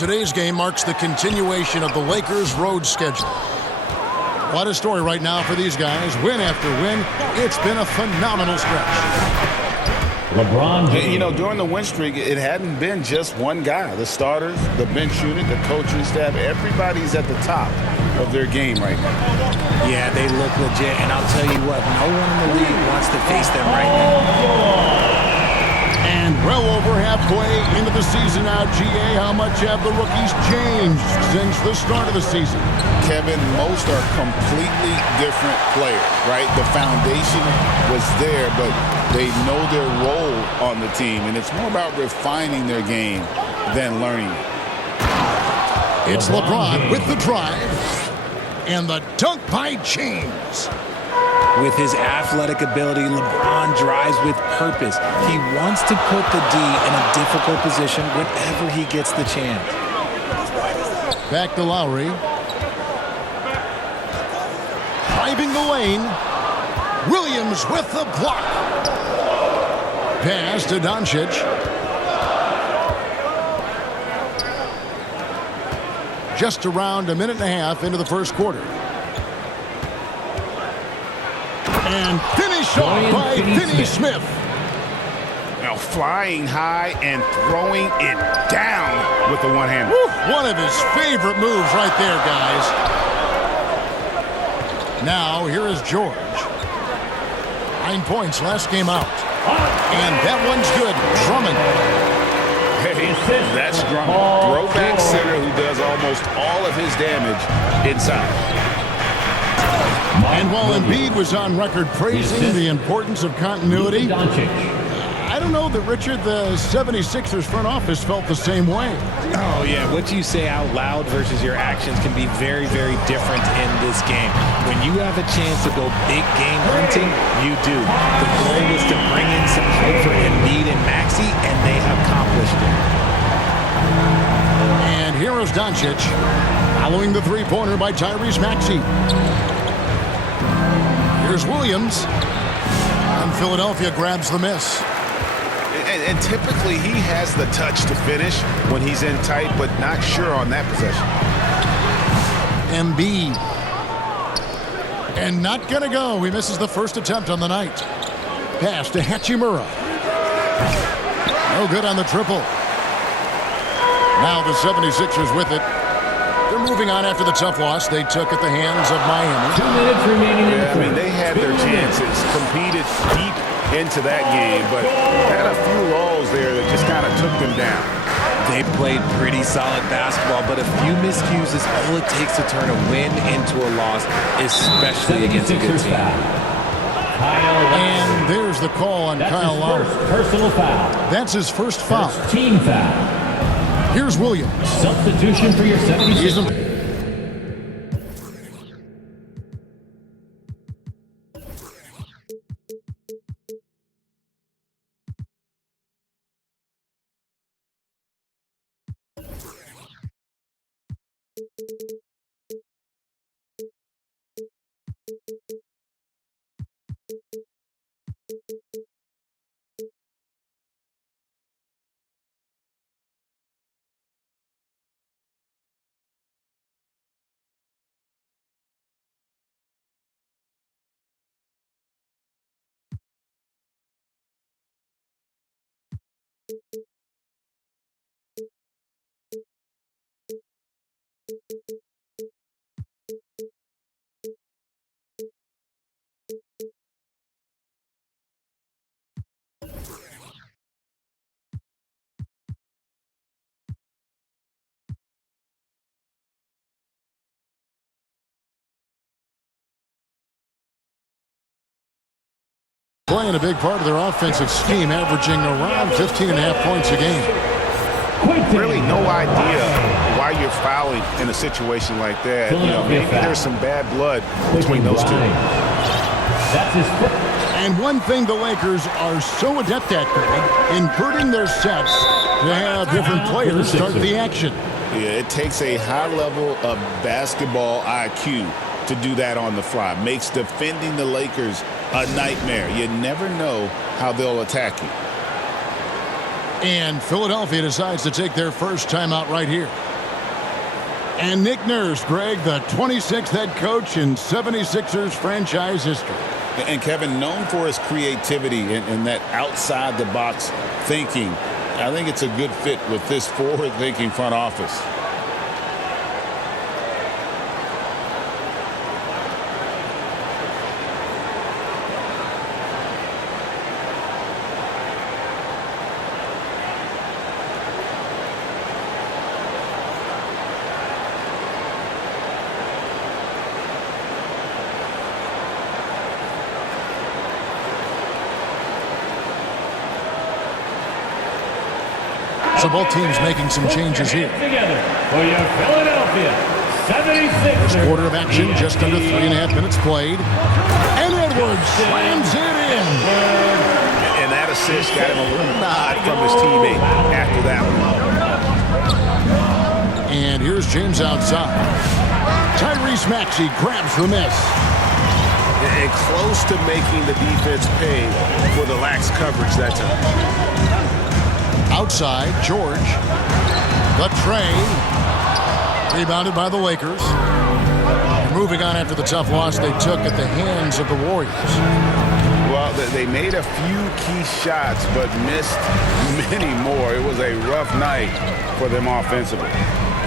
Today's game marks the continuation of the Lakers' road schedule. What a story right now for these guys. Win after win. It's been a phenomenal stretch. LeBron James. You know, during the win streak, it hadn't been just one guy. The starters, the bench unit, the coaching staff, everybody's at the top of their game right now. Yeah, they look legit, and I'll tell you what, no one in the league wants to face them right now. And well over halfway into the season now, GA, how much have the rookies changed since the start of the season? Kevin, most are completely different players, right? The foundation was there, but they know their role on the team, and it's more about refining their game than learning it. It's LeBron with the drive and the dunk by James. With his athletic ability, LeBron drives with purpose. He wants to put the D in a difficult position whenever he gets the chance. Back to Lowry. Driving the lane. Williams with the block. Pass to Doncic. Just around a minute and a half into the first quarter. And finish off by Finney Smith. Now flying high and throwing it down with the one-hander. One of his favorite moves right there, guys. Now here is George. 9 points last game out. And that one's good. Drummond. Hey, that's Drummond. Throwback center who does almost all of his damage inside. And while Embiid was on record praising the importance of continuity, I don't know that, Richard, the 76ers front office felt the same way. Oh, yeah. What you say out loud versus your actions can be very, very different in this game. When you have a chance to go big game hunting, you do. The goal was to bring in some hype for Embiid and Maxey, and they accomplished it. And here is Doncic, following the three-pointer by Tyrese Maxey. Here's Williams, and Philadelphia grabs the miss. And typically he has the touch to finish when he's in tight, but not sure on that possession. Embiid. And not going to go. He misses the first attempt on the night. Pass to Hachimura. No good on the triple. Now the 76ers with it. They're moving on after the tough loss they took at the hands of Miami. 2 minutes remaining in the I mean, they had their chances, competed deep into that game, but had a few lulls there that just kind of took them down. They played pretty solid basketball, but a few miscues is all it takes to turn a win into a loss, especially against a good team. And there's the call on Kyle Lowry. Personal foul. That's his first foul. Team foul. Here's Williams. Substitution for your 76ers. Playing a big part of their offensive scheme, averaging around 15.5 points a game. Really no idea why you're fouling in a situation like that. You know, maybe there's some bad blood between those two. That's his first. And one thing the Lakers are so adept at, Greg, in converting their sets to have different players start the action. Yeah, it takes a high level of basketball IQ to do that on the fly. Makes defending the Lakers a nightmare. You never know how they'll attack you. And Philadelphia decides to take their first timeout right here. And Nick Nurse, Greg, the 26th head coach in 76ers franchise history. And Kevin, known for his creativity and that outside-the-box thinking, I think it's a good fit with this forward-thinking front office. So both teams making some changes here. Together for your Philadelphia 76ers. First quarter of action, just under 3.5 minutes played. And Edwards slams it in. And that assist got him a little nod from his teammate after that one. And here's James outside. Tyrese Maxey grabs the miss. And close to making the defense pay for the lax coverage that time. Outside, George. The tray. Rebounded by the Lakers. Moving on after the tough loss they took at the hands of the Warriors. Well, they made a few key shots, but missed many more. It was a rough night for them offensively.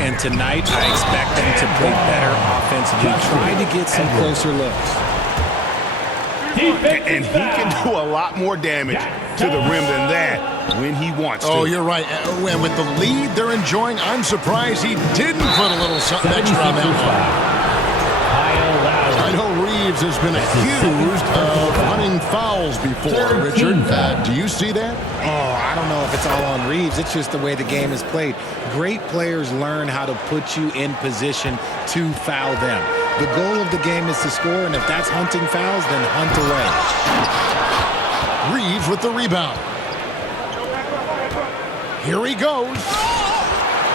And tonight, I expect them to play better offensively. Try to get some closer looks. And he can do a lot more damage to the rim than that when he wants to. Oh, you're right. And with the lead they're enjoying, I'm surprised he didn't put a little something extra on that one. I know Reeves has been accused of running fouls before, Richard. Do you see that? Oh, I don't know if it's all on Reeves. It's just the way the game is played. Great players learn how to put you in position to foul them. The goal of the game is to score, and if that's hunting fouls, then hunt away. Reeves with the rebound. Here he goes.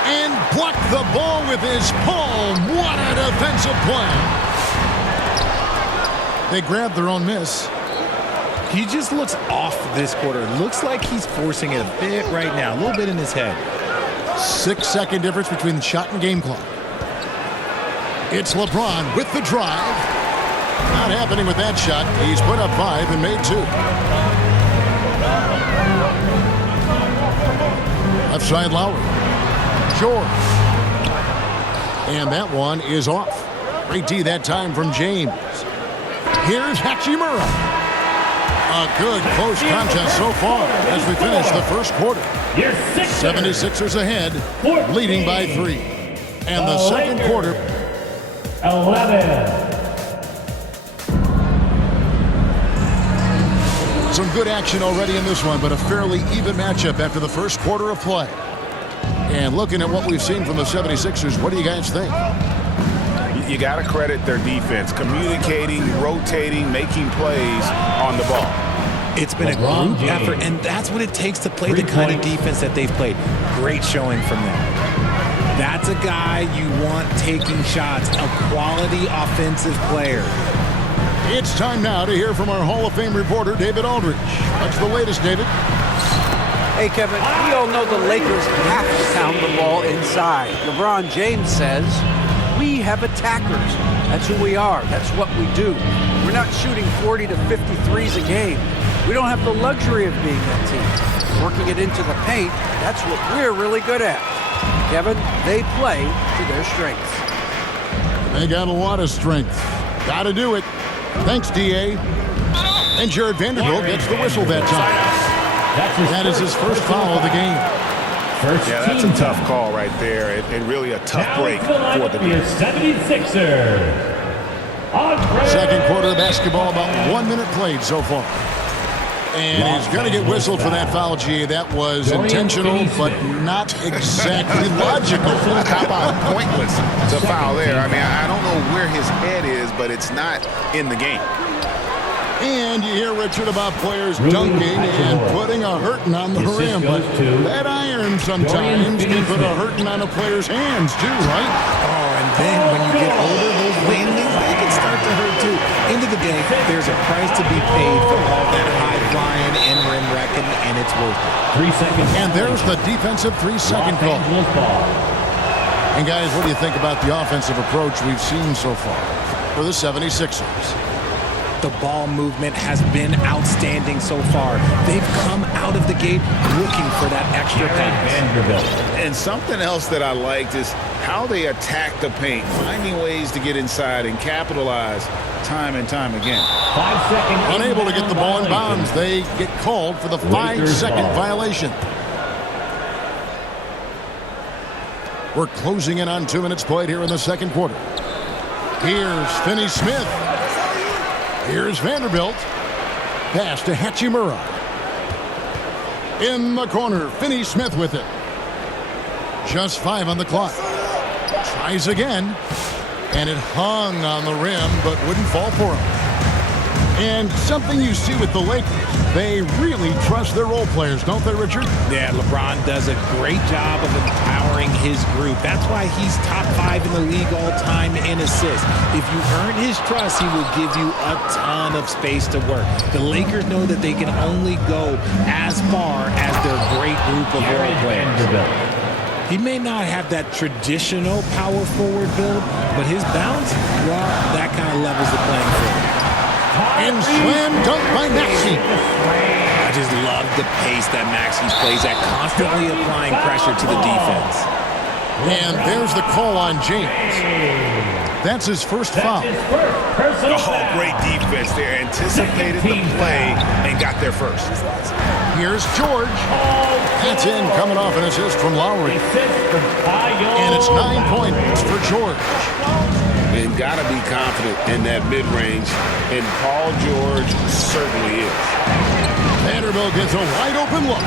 And blocked the ball with his palm. What a defensive play. They grabbed their own miss. He just looks off this quarter. Looks like he's forcing it a bit right now. A little bit in his head. 6-second difference between the shot and game clock. It's LeBron with the drive. Not happening with that shot. He's put up 5 and made 2. Left side Lowry. George. And that one is off. Great D that time from James. Here's Hachimura. A good close contest so far as we finish the first quarter. 76ers ahead, leading by 3. And the second quarter. 11. Some good action already in this one, but a fairly even matchup after the first quarter of play. And looking at what we've seen from the 76ers, what do you guys think? You got to credit their defense, communicating, rotating, making plays on the ball. It's been a group effort, and that's what it takes to play the kind of defense that they've played. Great showing from them. That's a guy you want taking shots, a quality offensive player. It's time now to hear from our Hall of Fame reporter, David Aldridge. What's the latest, David? Hey, Kevin, we all know the Lakers have to pound the ball inside. LeBron James says, we have attackers. That's who we are. That's what we do. We're not shooting 40 to 50 threes a game. We don't have the luxury of being that team. Working it into the paint, that's what we're really good at. Kevin, they play to their strengths. They got a lot of strength. Got to do it. Thanks, D.A. And Jared Vanderbilt gets the whistle that time. That is his first foul of the game. Yeah, that's a tough call right there, and really a tough break for the defense. 76ers. Second quarter of basketball, about 1 minute played so far. And he's going to get whistled for that foul, G. That was intentional, but not exactly logical. How about pointless to foul there? I mean, I don't know where his head is, but it's not in the game. And you hear, Richard, about players dunking and putting a hurting on the rim. But that iron sometimes can put a hurting on a player's hands, too, right? Oh, and then when you get older, those landings, they can start to hurt, too. End of the day, there's a price to be paid for all that high-flying and rim wrecking, and it's worth it. 3 seconds. And there's the defensive 3-second call. And guys, what do you think about the offensive approach we've seen so far for the 76ers? The ball movement has been outstanding so far. They've come out of the gate looking for that extra pass. Vanderbilt. And something else that I liked is how they attack the paint, finding ways to get inside and capitalize time and time again. 5 seconds. Unable to get the ball in violation. bounds. They get called for the Lakers 5-second ball. violation. We're closing in on 2 minutes played here in the second quarter. Here's Finney-Smith. Here's Vanderbilt. Pass to Hachimura. In the corner, Finney-Smith with it. Just 5 on the clock. Tries again. And it hung on the rim, but wouldn't fall for him. And something you see with the Lakers, they really trust their role players, don't they, Richard? Yeah, LeBron does a great job of empowering his group. That's why he's top 5 in the league all time in assists. If you earn his trust, he will give you a ton of space to work. The Lakers know that they can only go as far as their great group of role players. Vanderbilt. He may not have that traditional power forward build, but his bounce, well, that kind of levels the playing field. And slam dunk by Maxey. I just love the pace that Maxey plays at, constantly applying pressure to the defense. And there's the call on James. That's his first foul. His first personal Oh, foul. great defense there. Anticipated the play and got there first. Here's George. That's in, coming off an assist from Lowry. And it's 9 points for George. And got to be confident in that mid-range, and Paul George certainly is. Vanderbilt gets a wide-open look.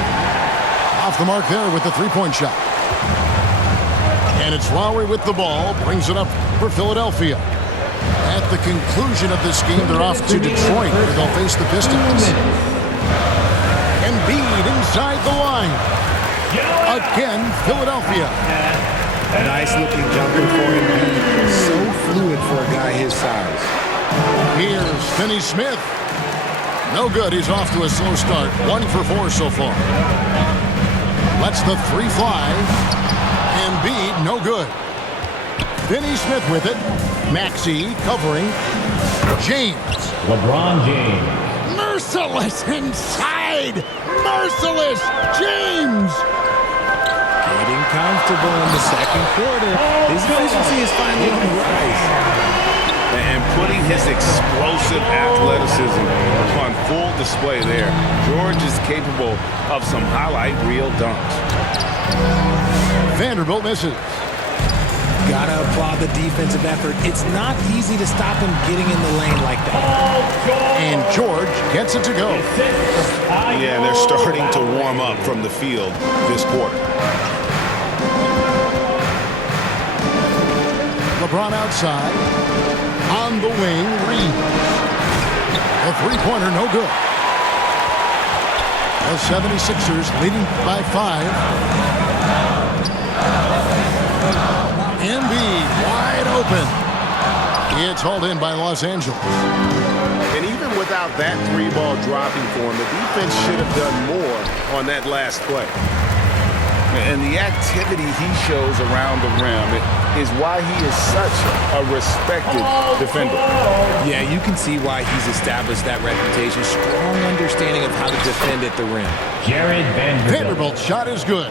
Off the mark there with the three-point shot. And it's Lowry with the ball, brings it up for Philadelphia. At the conclusion of this game, they're off to Detroit, where they'll face the Pistons. Embiid inside the line. Again, Philadelphia. Nice looking jumper for him. So fluid for a guy his size. Here's Finney-Smith. No good. He's off to a slow start. 1 for 4 so far. Lets the 3 fly. Embiid, no good. Finney-Smith with it. Maxey covering. James. LeBron James. Merciless inside. Merciless. James. Getting comfortable in the second quarter. His efficiency is finally on the rise. And putting his explosive athleticism upon full display there. George is capable of some highlight reel dunks. Vanderbilt misses. Gotta applaud the defensive effort. It's not easy to stop him getting in the lane like that. And George gets it to go. Yeah, and they're starting to warm up from the field this quarter. LeBron outside. On the wing, Reeves. A three-pointer, no good. The 76ers leading by 5. Embiid wide open. It's hauled in by Los Angeles. And even without that 3-ball dropping for him, the defense should have done more on that last play. And the activity he shows around the rim is why he is such a respected defender. Yeah, you can see why he's established that reputation. Strong understanding of how to defend at the rim. Jared Vanderbilt. Vanderbilt's shot is good.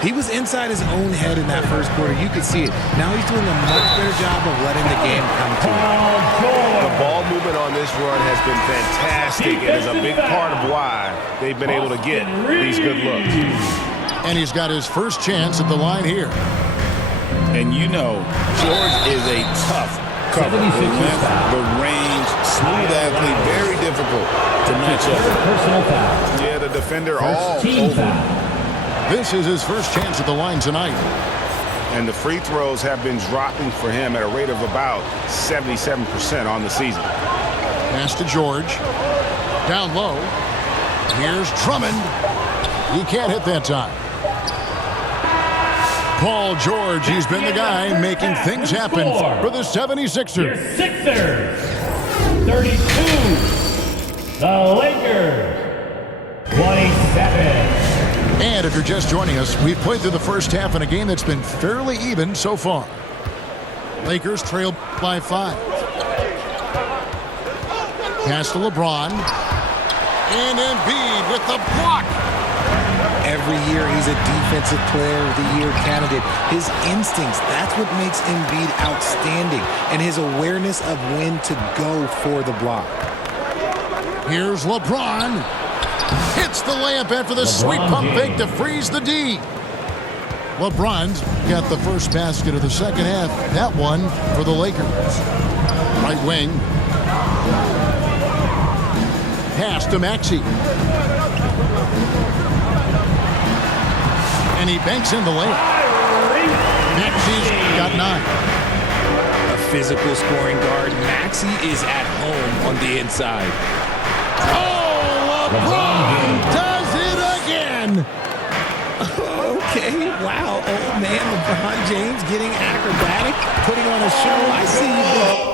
He was inside his own head in that first quarter. You could see it. Now he's doing a much better job of letting the game come to him. The ball movement on this run has been fantastic and is a big part of why they've been able to get these good looks. And he's got his first chance at the line here. And you know, George is a tough cover. The 76ers length, foul. the range, smooth athlete, very difficult to match up. Personal foul. Yeah, the defender all First team over. foul. This is his first chance at the line tonight. And the free throws have been dropping for him at a rate of about 77% on the season. Pass to George. Down low. Here's Drummond. He can't hit that time. Paul George, he's been the guy making things happen for the 76ers. Your Sixers. 32. The Lakers. 27. And if you're just joining us, we've played through the first half in a game that's been fairly even so far. Lakers trail by 5. Pass to LeBron. And Embiid with the block. Every year he's a Defensive Player of the Year candidate. His instincts, that's what makes Embiid outstanding. And his awareness of when to go for the block. Here's LeBron. Hits the layup after the sweet pump fake to freeze the D. LeBron's got the first basket of the second half. That one for the Lakers. Right wing. Pass to Maxey. And he banks in the layup. Maxey's got 9. A physical scoring guard. Maxey is at home on the inside. Oh, LeBron does it again. Okay, wow. Oh, man, LeBron James getting acrobatic, putting on a show. I see you.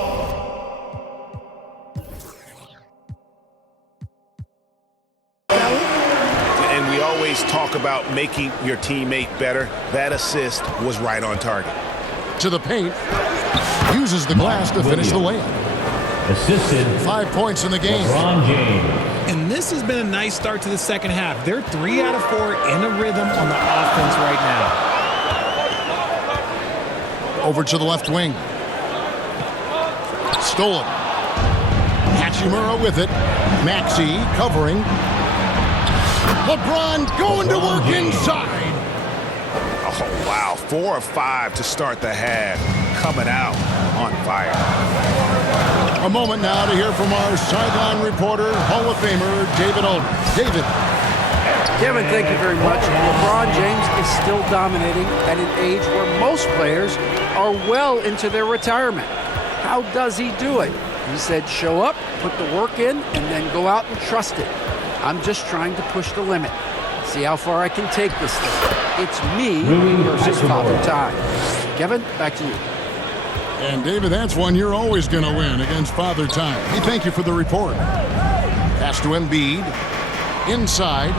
And we always talk about making your teammate better. That assist was right on target. To the paint. Uses the glass to finish the layup. Assisted 5 points in the game. LeBron James. And this has been a nice start to the second half. They're 3 out of 4 in a rhythm on the offense right now. Over to the left wing. Stolen. Hachimura with it. Maxey covering. LeBron going to work inside. Oh, wow. 4 of 5 to start the half. Coming out on fire. A moment now to hear from our sideline reporter, Hall of Famer David Aldridge. David. Kevin, thank you very much. LeBron James is still dominating at an age where most players are well into their retirement. How does he do it? He said, show up, put the work in, and then go out and trust it. I'm just trying to push the limit. See how far I can take this thing. It's me versus Father Time. Kevin, back to you. And David, that's one you're always going to win against Father Time. Hey, thank you for the report. Pass to Embiid. Inside.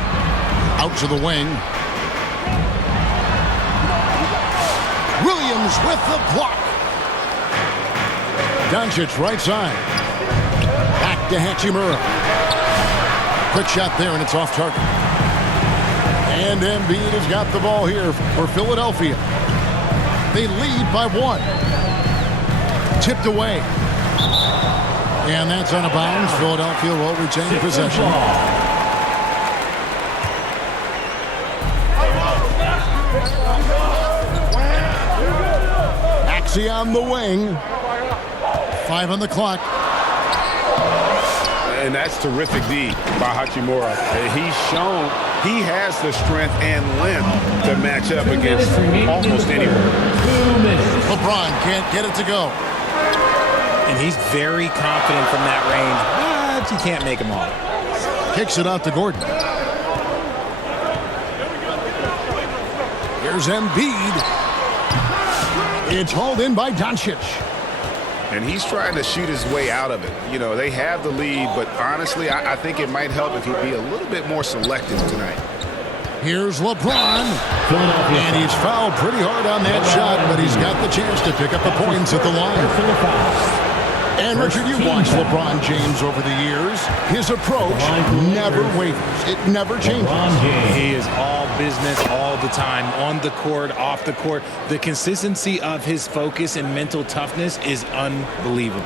Out to the wing. Williams with the block. Doncic right side. Back to Hachimura. Quick shot there, and it's off target. And Embiid has got the ball here for Philadelphia. They lead by 1. Tipped away. And that's out of bounds. Philadelphia will retain possession. Maxey on the wing. 5 on the clock. And that's terrific D by Hachimura. He's shown he has the strength and length to match up against almost anyone. 2 minutes. LeBron can't get it to go. And he's very confident from that range, but you can't make him all. Kicks it out to Gordon. Here's Embiid. It's hauled in by Doncic. And he's trying to shoot his way out of it. You know, they have the lead, but honestly, I think it might help if he'd be a little bit more selective tonight. Here's LeBron. And he's fouled pretty hard on that shot, but he's got the chance to pick up the points at the line. And Richard, you've watched LeBron James over the years. His approach never wavers. It never changes. He is all business all the time, on the court, off the court. The consistency of his focus and mental toughness is unbelievable.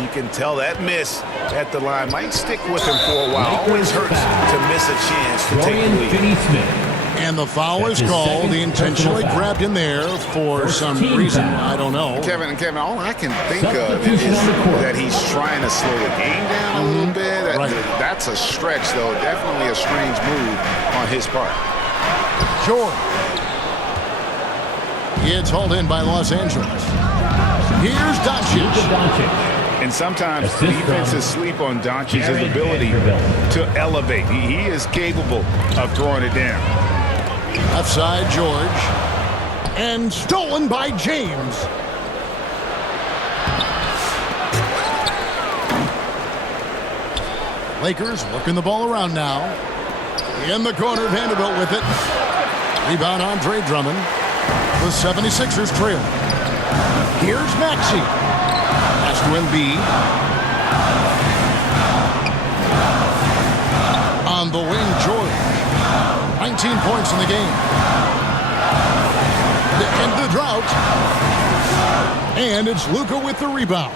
You can tell that miss at the line might stick with him for a while. Always hurts to miss a chance to take the lead. Finney-Smith. And the foul is called. He intentionally grabbed in there for some reason. I don't know. Kevin, all I can think of is that he's trying to slow the game down a little bit. That's a stretch, though. Definitely a strange move on his part. Jordan. It's hauled in by Los Angeles. Here's Doncic. And sometimes defenses sleep on Doncic's ability to elevate. He is capable of throwing it down. Left side, George. And stolen by James. Lakers working the ball around now. In the corner, Vanderbilt with it. Rebound, Andre Drummond. The 76ers trail. Here's Maxey. Pass to Embiid. On the wing, George. 19 points in the game. To end the drought. And it's Luka with the rebound.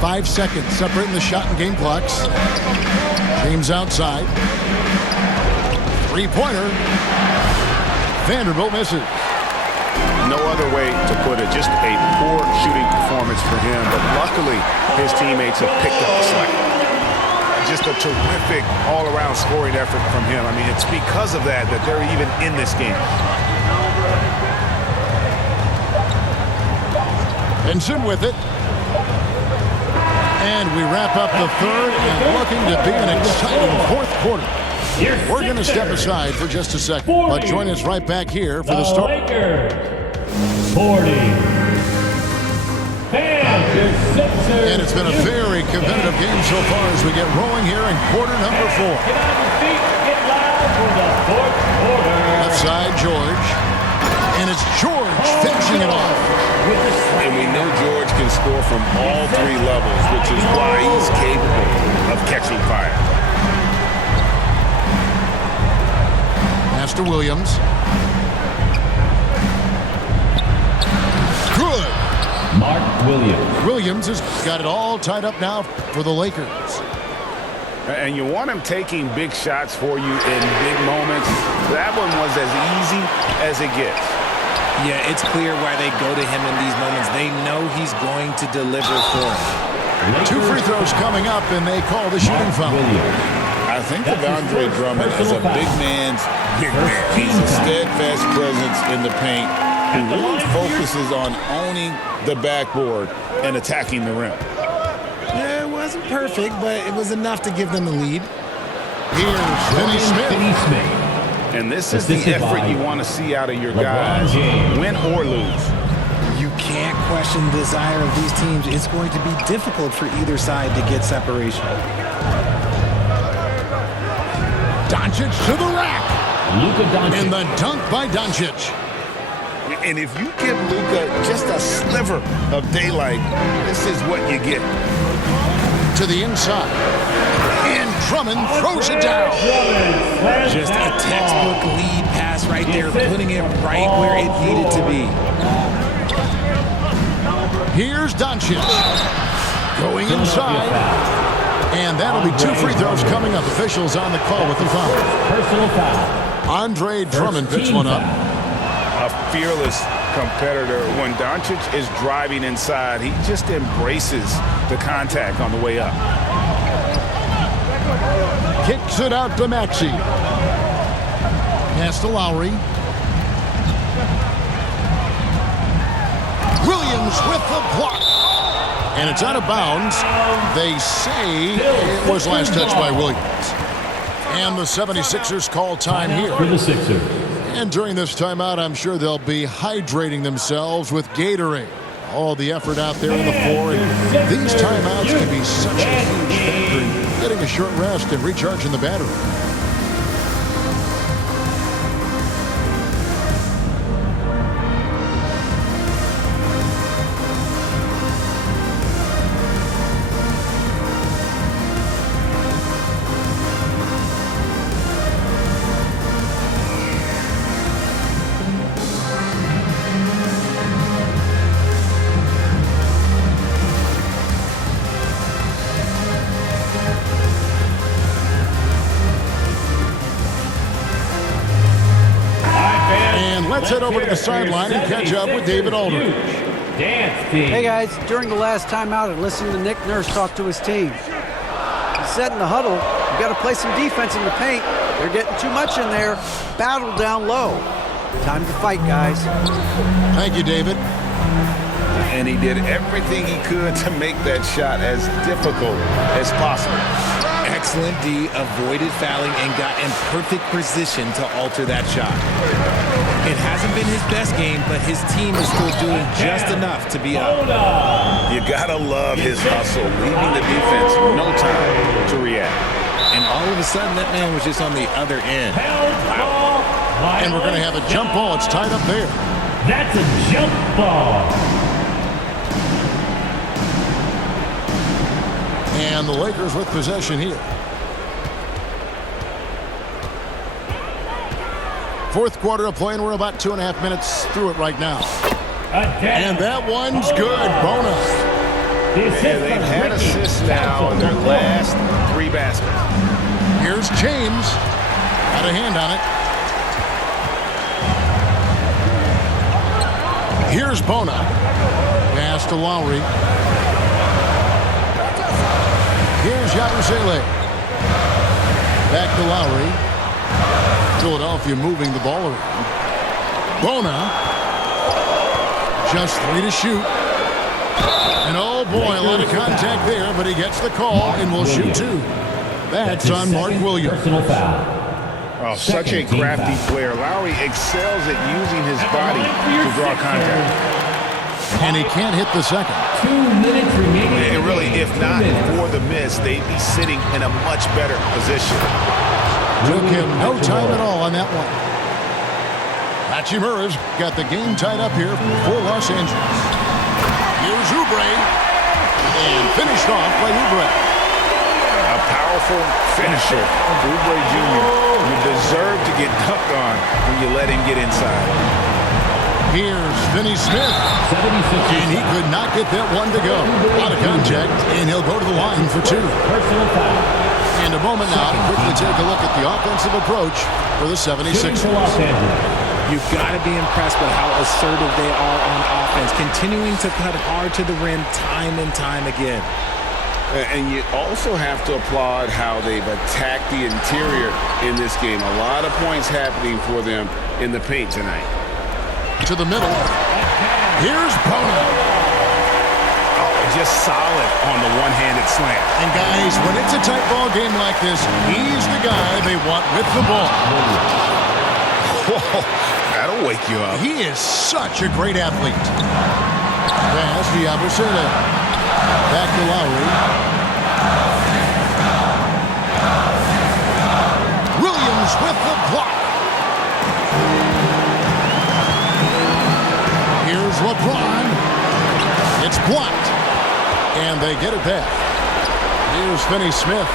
5 seconds separating the shot and game clocks. James outside. Three-pointer. Vanderbilt misses. No other way to put it. Just a poor shooting performance for him. But luckily, his teammates have picked up the slack. Just a terrific all-around scoring effort from him. I mean, it's because of that they're even in this game. Benson with it. And we wrap up the third and looking to be an exciting fourth quarter. We're going to step aside for just a second, but join us right back here for the start. Lakers 40. And it's been a very competitive game so far as we get rolling here in quarter number 4. Get on your feet, get loud for the fourth quarter. Left side, George. And it's George finishing it off. And we know George can score from all 3 levels, which is why he's capable of catching fire. Pass to Williams. Good. Mark Williams. Williams has got it all tied up now for the Lakers. And you want him taking big shots for you in big moments. That one was as easy as it gets. Yeah, it's clear why they go to him in these moments. They know he's going to deliver for them. 2 free throws coming up, and they call the shooting foul. I think that Andre Drummond is a big man's big man. He's a steadfast presence in the paint who really focuses on owning the backboard and attacking the rim. Yeah, it wasn't perfect, but it was enough to give them the lead. Here's Finney Smith. And this is the effort you want to see out of your guys, win or lose. You can't question the desire of these teams. It's going to be difficult for either side to get separation. Doncic to the rack. Luka Doncic. And the dunk by Doncic. And if you give Luka just a sliver of daylight, this is what you get. To the inside. And Drummond throws it down. Just a textbook lead pass right there, putting it right where it needed to be. Here's Doncic. Going inside. And that'll be 2 free throws coming up. Officials on the call with the foul. Personal foul. Andre Drummond picks one up. A fearless competitor. When Doncic is driving inside, he just embraces the contact on the way up. Kicks it out to Maxey. Pass to Lowry. Williams with the block. And it's out of bounds. They say it was last touched by Williams. And the 76ers call time here. For the Sixers. And during this timeout, I'm sure they'll be hydrating themselves with Gatorade. All the effort out there in the floor. And these timeouts can be such a huge factor in getting a short rest and recharging the battery. Let's head over to the sideline and catch up with David Aldridge. Hey guys, during the last timeout, I listened to Nick Nurse talk to his team. He said in the huddle, you got to play some defense in the paint. They're getting too much in there. Battle down low. Time to fight, guys. Thank you, David. And he did everything he could to make that shot as difficult as possible. Excellent D, avoided fouling and got in perfect position to alter that shot. It hasn't been his best game, but his team is still doing just enough to be up. You gotta love his hustle, leaving the defense no time to react. And All of a sudden, that man was just on the other end. And we're going to have a jump ball. It's tied up there. That's a jump ball. And the Lakers with possession here. Fourth quarter of play, and we're about 2.5 minutes through it right now. And that one's good. Bonus. And they've had assists now in their last 3 baskets. Here's James. Got a hand on it. Here's Bona. Pass to Lowry. Here's Yabusele. Back to Lowry. Philadelphia moving the ball around. Bona. Just 3 to shoot. And oh boy, a lot of contact there, but he gets the call and will shoot 2. That's on Mark Williams. Personal foul. Oh, such a crafty player. Lowry excels at using his body to draw contact. And he can't hit the second. 2 minutes remaining. And really, if not for the miss, they'd be sitting in a much better position. Took him no time at all on that one. Hachimura's got the game tied up here for Los Angeles. Here's Oubre. And finished off by Oubre. A powerful finisher. Oubre Jr. You deserve to get dunked on when you let him get inside. Here's Finney Smith. 76. And he could not get that one to go. Out of contact, and he'll go to the line for 2. Personal foul. And a moment now to quickly take a look at the offensive approach for the 76ers. Shooting for Los Angeles. You've got to be impressed with how assertive they are on offense, continuing to cut hard to the rim time and time again. And you also have to applaud how they've attacked the interior in this game. A lot of points happening for them in the paint tonight. To the middle. Here's Bona. Just solid on the one-handed slam. And guys, when it's a tight ball game like this, he's the guy they want with the ball. Whoa, that'll wake you up. He is such a great athlete. Pass to Yabusele. Back to Lowry. Williams with the block. Here's LeBron. It's blocked. And they get it back. Here's Finney Smith.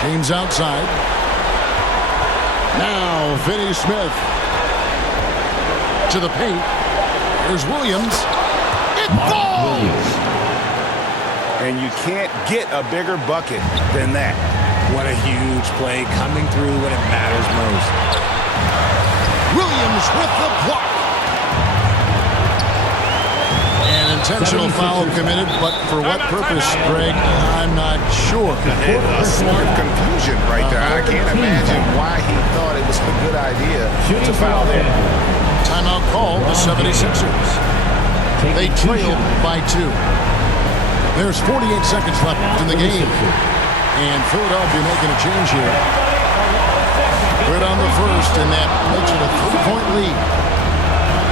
James outside. Now Finney Smith to the paint. Here's Williams. It falls! And you can't get a bigger bucket than that. What a huge play coming through when it matters most. Williams with the block. An intentional foul committed, but for what purpose, Greg? I'm not sure. A smart confusion right there. I can't imagine why he thought it was a good idea to foul there. Timeout call, the 76ers. They trailed by 2. There's 48 seconds left in the game. And Philadelphia making a change here. Good on the first, and that makes it a 3-point lead.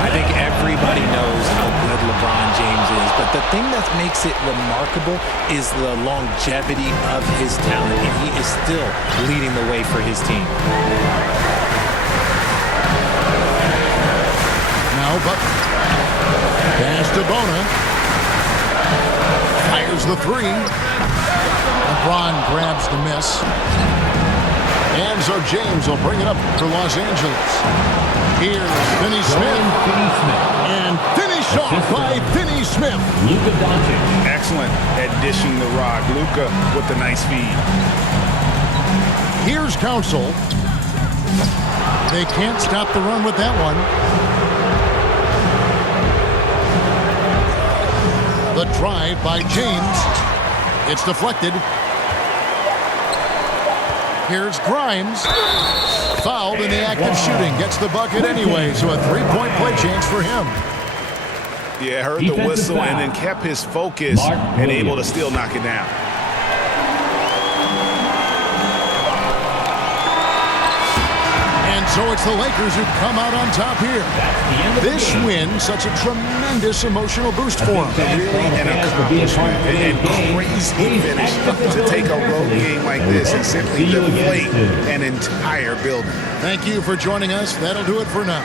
I think everybody knows how good LeBron James is, but the thing that makes it remarkable is the longevity of his talent, and he is still leading the way for his team. Now Butler. Pass to Bona. Fires the 3. LeBron grabs the miss. And so James will bring it up for Los Angeles. Here's Finney Smith. And finish off by Finney Smith. Luka Doncic. Excellent at dishing the rock. Luka with the nice feed. Here's Council. They can't stop the run with that one. The drive by James. It's deflected. Here's Grimes. Fouled in the act of shooting. Gets the bucket anyway, so a 3-point play chance for him. Yeah, heard the whistle and then kept his focus and able to still knock it down. And So it's the Lakers who come out on top here. This win, such a tremendous emotional boost for them. Really an accomplishment and crazy finish to take a road game like this and simply deflate an entire building. Thank you for joining us. That'll do it for now.